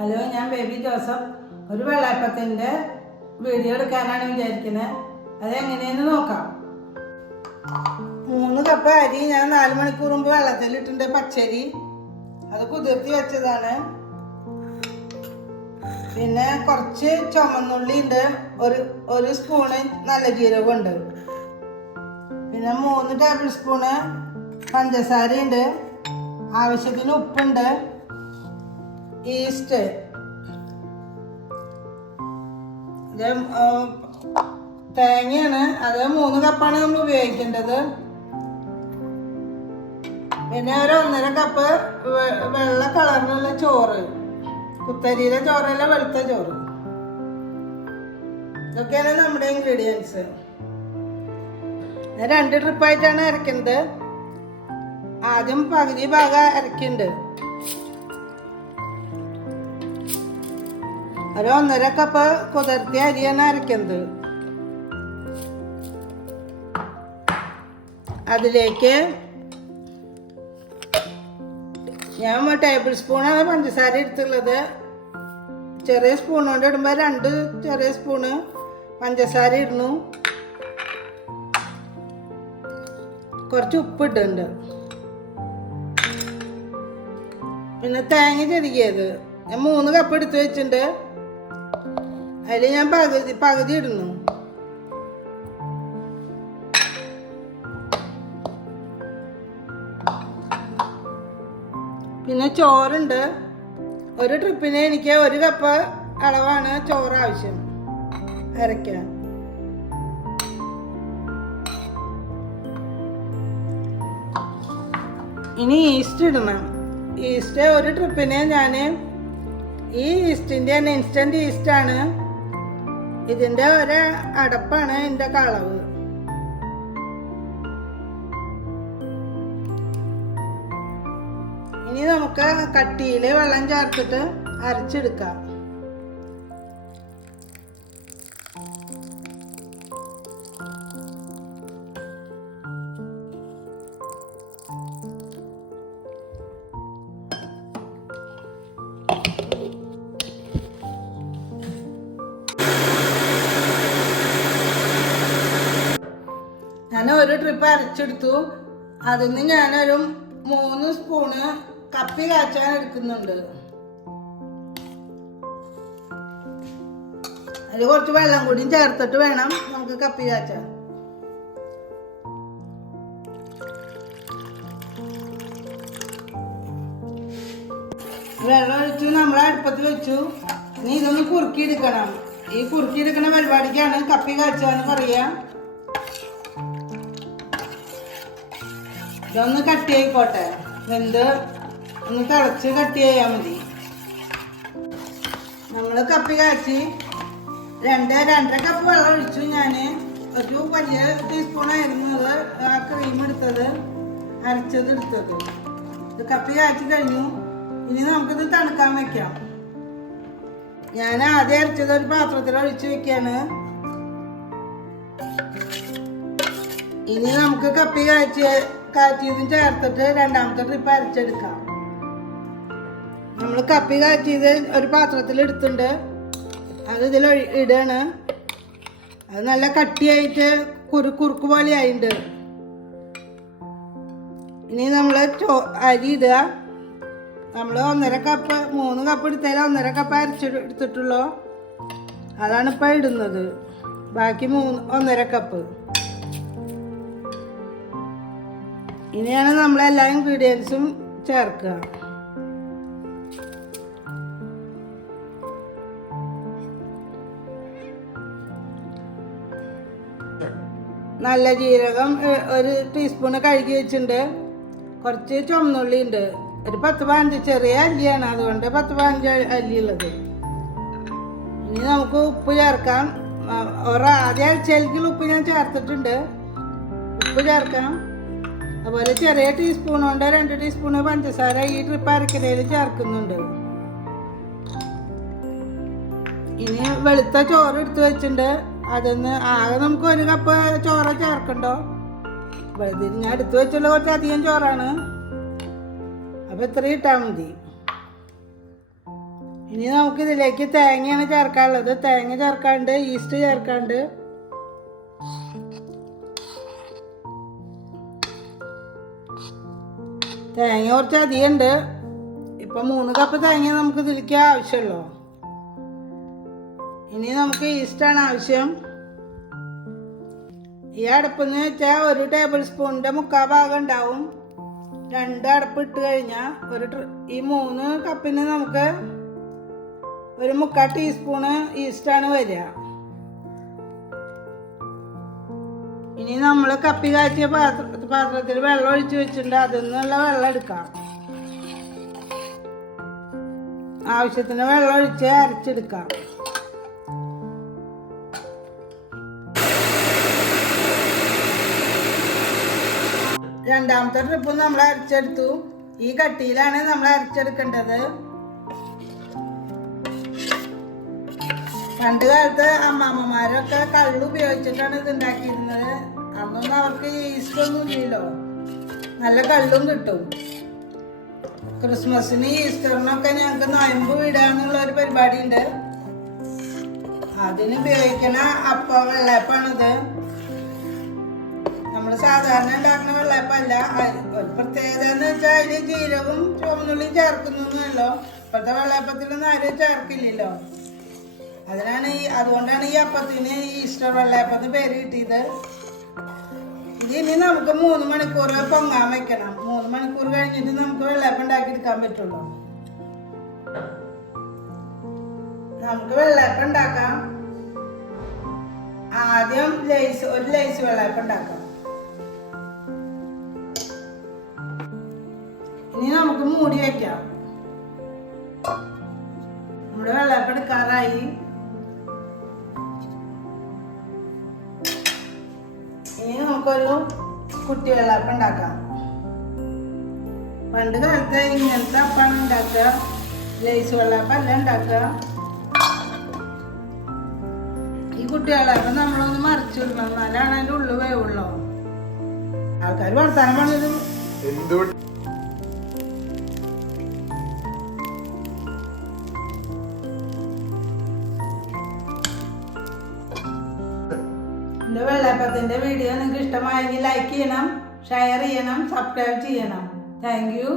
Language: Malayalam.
ഹലോ, ഞാൻ ബേബി ജോസഫ്. ഒരു വെള്ളയപ്പത്തിൻ്റെ വീഡിയോ എടുക്കാനാണ് വിചാരിക്കുന്നത്. അതെങ്ങനെയെന്ന് നോക്കാം. 3 കപ്പ് അരി ഞാൻ 4 മണിക്കൂർ മുമ്പ് വെള്ളത്തിലിട്ടുണ്ട്. പച്ചരി അത് കുതിർത്തി വെച്ചതാണ്. പിന്നെ കുറച്ച് ചുമന്നുള്ളി ഉണ്ട്, ഒരു സ്പൂണ് നല്ല ജീരകം ഉണ്ട്, പിന്നെ 3 ടേബിൾ സ്പൂണ് പഞ്ചസാര ഉണ്ട്, ആവശ്യത്തിന് ഉപ്പുണ്ട്, ഈസ്റ്റ്, തേങ്ങയാണ്, അത് 3 കപ്പാണ് നമ്മൾ ഉപയോഗിക്കേണ്ടത്. പിന്നെ ഒരു 1.5 കപ്പ് വെള്ള കളറിലുള്ള ചോറ്, കുത്തരിയിലെ ചോറല്ല, വെളുത്ത ചോറ്. ഇതൊക്കെയാണ് നമ്മുടെ ഇൻഗ്രീഡിയൻസ്. 2 ട്രിപ്പായിട്ടാണ് അരക്കുന്നത്. ആദ്യം പകുതി ഭാഗം അരക്കുന്നുണ്ട്. ഒരു 1.5 കപ്പ് കുതിർത്തിയ അരിയാണ് അരക്കുന്നത്. അതിലേക്ക് ഞാൻ ടേബിൾ സ്പൂണാണ് പഞ്ചസാര എടുത്തുള്ളത്. ചെറിയ സ്പൂൺ കൊണ്ട് ഇടുമ്പോൾ 2 ചെറിയ സ്പൂണ് പഞ്ചസാര ഇടുന്നു. കുറച്ച് ഉപ്പ് ഇടുന്നുണ്ട്. പിന്നെ തേങ്ങ ചെരുകിയത് ഞാൻ 3 കപ്പ് എടുത്ത് വെച്ചിട്ടുണ്ട്. അതിൽ ഞാൻ പകുതി ഇടുന്നു. പിന്നെ ചോറുണ്ട്. ഒരു ട്രിപ്പിന് എനിക്ക് 1 കപ്പ് അളവാണ് ചോറ് ആവശ്യം അരയ്ക്കാൻ. ഇനി ഈസ്റ്റ് ഇടണം. ഈസ്റ്റ് ഒരു ട്രിപ്പിന് ഞാൻ ഈ ഈസ്റ്റിൻ്റെ തന്നെ ഇൻസ്റ്റൻറ്റ് ഈസ്റ്റാണ്. ഇതിൻ്റെ ഒരു അടപ്പാണ് ഇതിൻ്റെ അളവ്. ഇനി നമുക്ക് കട്ടിയിൽ വെള്ളം ചേർത്തിട്ട് അരച്ചെടുക്കാം. ഞാൻ ഒരു ട്രിപ്പ് അരച്ചെടുത്തു. അതിന് ഞാനൊരു 3 സ്പൂണ് കപ്പി കാച്ചാൻ എടുക്കുന്നുണ്ട്. അതിൽ കുറച്ച് വെള്ളം കൂടി ചേർത്തിട്ട് വേണം നമുക്ക് കപ്പി കാച്ചാൻ. വെള്ളം ഒഴിച്ചു നമ്മൾ അടുപ്പത്ത് വെച്ചു. ഇനി ഇതൊന്ന് കുറുക്കിയെടുക്കണം. ഈ കുറുക്കിയെടുക്കുന്ന പരിപാടിക്കാണ് കപ്പി കാച്ചാന്ന് പറയാ. ഇതൊന്ന് കട്ടിയായിക്കോട്ടെ. വെന്ത് ഒന്ന് തിളച്ച് കട്ടിയായാൽ മതി. നമ്മൾ കപ്പി കാച്ചി 2-2.5 കപ്പ് വെള്ളം ഒഴിച്ചു. ഞാൻ ഒരു വലിയ ടീസ്പൂണായിരുന്നു അത് ആ ക്രീം എടുത്തത്, അരച്ചത് എടുത്തത്. ഇത് കപ്പി കാച്ചി കഴിഞ്ഞു. ഇനി നമുക്കിത് തണുക്കാൻ വെക്കാം. ഞാൻ ആദ്യം അരച്ചത് ഒരു പാത്രത്തിൽ ഒഴിച്ച് വെക്കാണ്. ഇനി നമുക്ക് കപ്പി കാച്ചിയതും ചേർത്തിട്ട് 2ാമത്തെ ട്രിപ്പ് അരച്ചെടുക്കാം. നമ്മൾ കപ്പി കാച്ചിയത് ഒരു പാത്രത്തിൽ എടുത്തിട്ടുണ്ട്. അത് ഇതിൽ ഇടാണ്. അത് നല്ല കട്ടിയായിട്ട് കുറുക്ക് പോലെ ആയിട്ടുണ്ട്. ഇനി നമ്മൾ അരി ഇടുക. നമ്മൾ 1.5 കപ്പ് 3 കപ്പ് എടുത്താൽ 1.5 കപ്പ് അരച്ചെടുത്തിട്ടുള്ളൂ. അതാണ് ഇപ്പോൾ ഇടുന്നത്. ബാക്കി 1.5 കപ്പ്. ഇനിയാണ് നമ്മൾ എല്ലാ ഇൻഗ്രീഡിയൻസും ചേർക്കുക. നല്ല ജീരകം 1 ടീസ്പൂണ് കഴുകി വെച്ചിട്ടുണ്ട്. കുറച്ച് ചുമന്നുള്ളി ഉണ്ട്. ഒരു 10-15 ചെറിയ അല്ലിയാണ്, അതുകൊണ്ട് 10-15 അല്ലിയുള്ളത്. ഇനി നമുക്ക് ഉപ്പ് ചേർക്കാം. ആദ്യം അരച്ചേൽക്കിൽ ഉപ്പ് ഞാൻ ചേർത്തിട്ടുണ്ട്. ഉപ്പ് ചേർക്കാം. അതുപോലെ ചെറിയ ടീസ്പൂൺ കൊണ്ട് 2 ടീസ്പൂണ് പഞ്ചസാര ഈ ട്രിപ്പ് അരക്കലയിൽ ചേർക്കുന്നുണ്ട്. ഇനി വെളുത്ത ചോറ് എടുത്ത് വെച്ചിട്ടുണ്ട്. അതിന്ന് ആകെ നമുക്ക് 1 കപ്പ് ചോറ് ചേർക്കണ്ടോ. ഞാൻ എടുത്ത് വെച്ചുള്ള കുറച്ച് അധികം ചോറാണ്. അപ്പോൾ ഇത്രയും ഇട്ടാൽ മതി. ഇനി നമുക്ക് ഇതിലേക്ക് തേങ്ങയാണ് ചേർക്കാനുള്ളത്. തേങ്ങ ചേർക്കാണ്ട്, ഈസ്റ്റ് ചേർക്കാണ്ട്. തേങ്ങ കുറച്ച് അധികം ഉണ്ട്. ഇപ്പം 3 കപ്പ് തേങ്ങ നമുക്ക് ഇതിലേക്ക് ആവശ്യമുള്ളൂ. ഇനി നമുക്ക് ഈസ്റ്റാണ് ആവശ്യം. ഈ അടുപ്പെന്ന് വെച്ചാൽ 1 ടേബിൾ സ്പൂണിൻ്റെ 3/4 ഭാഗം ഉണ്ടാവും. 2 അടപ്പ് ഇട്ട് കഴിഞ്ഞാൽ ഈ 3 കപ്പിന് നമുക്ക് 1/4 ടീസ്പൂണ് ഈസ്റ്റാണ് വരിക. ഇനി നമ്മൾ കപ്പി കാച്ചിയ പാത്രത്തിൽ വെള്ളം ഒഴിച്ച് വെച്ചിട്ടുണ്ട്. അതിൽ നിന്നുള്ള വെള്ളം എടുക്കാം. ആവശ്യത്തിന് വെള്ളം ഒഴിച്ച് അരച്ചെടുക്കാം. രണ്ടാമത്തെ ട്രിപ്പ് നമ്മൾ അരച്ചെടുത്തു. ഈ കട്ടിയിലാണ് നമ്മൾ അരച്ചെടുക്കേണ്ടത്. പണ്ട് കാലത്ത് അമ്മാമ്മമാരൊക്കെ കള്ള് ഉപയോഗിച്ചിട്ടാണ് ഇത് ഉണ്ടാക്കിയിരുന്നത്. അന്നൊന്നും അവർക്ക് ഈസ്റ്റ് ഒന്നും ഇല്ലല്ലോ. നല്ല കള്ളും കിട്ടും. ക്രിസ്മസിന് ഈസ്റ്ററിനൊക്കെ ഞങ്ങൾക്ക് നോയമ്പ് വിടാന്നുള്ള ഒരു പരിപാടി ഉണ്ട്. അതിന് ഉപയോഗിക്കണ വെള്ളയപ്പാണിത്. നമ്മൾ സാധാരണ ഉണ്ടാക്കുന്ന വെള്ളയപ്പല്ല. ഒരു പ്രത്യേകത എന്ന് വെച്ചാൽ അതിന് ജീരകവും ചുവന്നുള്ളിയും ചേർക്കുന്നല്ലോ. ഇപ്പോഴത്തെ വെള്ളയപ്പത്തിലൊന്നും ആരും ചേർക്കില്ലല്ലോ. അതുകൊണ്ടാണ് ഈ അപ്പത്തിന് ഈസ്റ്റർ വെള്ളയപ്പത്തിന് പേര് കിട്ടിയത്. ഇനി നമുക്ക് 3 മണിക്കൂർ പൊങ്ങാൻ വെക്കണം. 3 മണിക്കൂർ കഴിഞ്ഞിട്ട് നമുക്ക് വെള്ളയപ്പം ഉണ്ടാക്കി എടുക്കാൻ പറ്റുള്ളൂ. നമുക്ക് വെള്ളയപ്പം ഉണ്ടാക്കാം. ആദ്യം ഒരു ലേസ് വെള്ളയപ്പം ഉണ്ടാക്കാം. ഇനി നമുക്ക് മൂടി വയ്ക്കാം. നമ്മുടെ വെള്ളയപ്പം എടുക്കാറായി. ഇനി നമുക്കൊരു കുട്ടി വെള്ളയപ്പം ഉണ്ടാക്കാം. പണ്ട് കാലത്ത് ഇങ്ങനത്തെ അപ്പാണ് ഉണ്ടാക്കുക. ലേസ് വെള്ളയപ്പം അല്ല ഉണ്ടാക്കുക. ഈ കുട്ടി വെള്ളയപ്പം നമ്മളൊന്ന് മറിച്ചു വിടണം. എന്നാലാണ് അതിൻ്റെ ഉള്ളു വേവുള്ളൂ. ആൾക്കാർ വർത്താനം പറഞ്ഞത് എൻ്റെ വെള്ളയപ്പത്തിൻ്റെ വീഡിയോ നിങ്ങൾക്ക് ഇഷ്ടമായെങ്കിൽ ലൈക്ക് ചെയ്യണം, ഷെയർ ചെയ്യണം, സബ്സ്ക്രൈബ് ചെയ്യണം. Thank you.